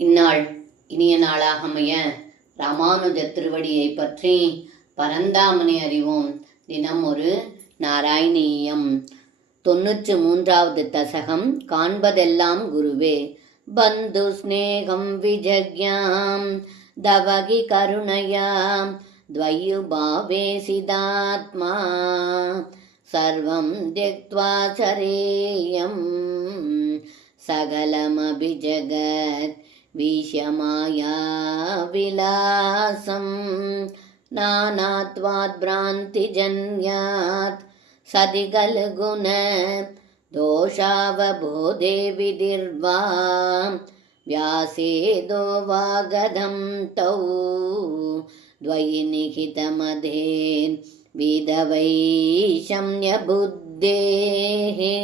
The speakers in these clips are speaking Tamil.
இந்நாள் இனிய நாளாக அமைய ராமானுஜ திருவடியை பற்றி பரந்தாமனை அறிவோம். தினம் ஒரு நாராயணீயம். 93வது தசகம். காண்பதெல்லாம் குருவே. பந்து ஸ்நேகம் விஜக்யாம் தவகி கருணயாம் த்வயுபாவே சிதாத்மா சர்வம் தியக்த்வா சரேயம் சகலமபிஜகத் வீஷமாயா விலாசம் நானாத்வாத் பிராந்தி ஜன்யாத் சதிகல் குண தோஷாவபோதே விதிர்வா வியாசேதோ வாகதம் தௌ த்வயி நிகிதமதேன் விதவைஷம்ய புத்தேஹே.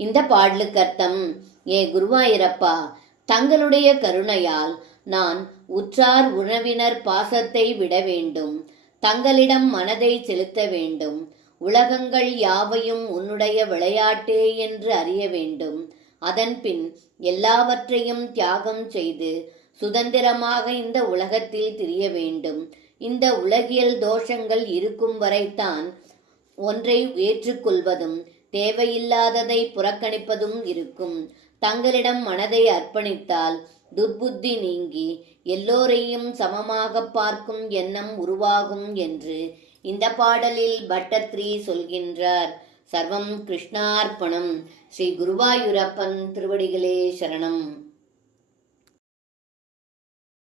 இந்த பாடலுக்கு அர்த்தம்: ஏ குருவாயிரப்பா, தங்களுடைய கருணையால் நான் உற்றார் உறவினர் பாசத்தை விட வேண்டும், தங்களிடம் மனதை செலுத்த வேண்டும், உலகங்கள் யாவையும் உன்னுடைய விளையாட்டே என்று அறிய வேண்டும், அதன்பின் எல்லாவற்றையும் தியாகம் செய்து சுதந்திரமாக இந்த உலகத்தில் திரிய வேண்டும். இந்த உலகியல் தோஷங்கள் இருக்கும் வரைத்தான் ஒன்றை ஏற்றுக்கொள்வதும் தேவையில்லாததை புறக்கணிப்பதும் இருக்கும். தங்களிடம் மனதை அர்ப்பணித்தால் துர்புத்தி நீங்கி எல்லோரையும் சமமாக பார்க்கும் எண்ணம் உருவாகும் என்று இந்த பாடலில் பட்டத்ரி சொல்கின்றார். சர்வம் கிருஷ்ணார்ப்பணம். ஸ்ரீ குருவாயூரப்பன் திருவடிகளே சரணம்.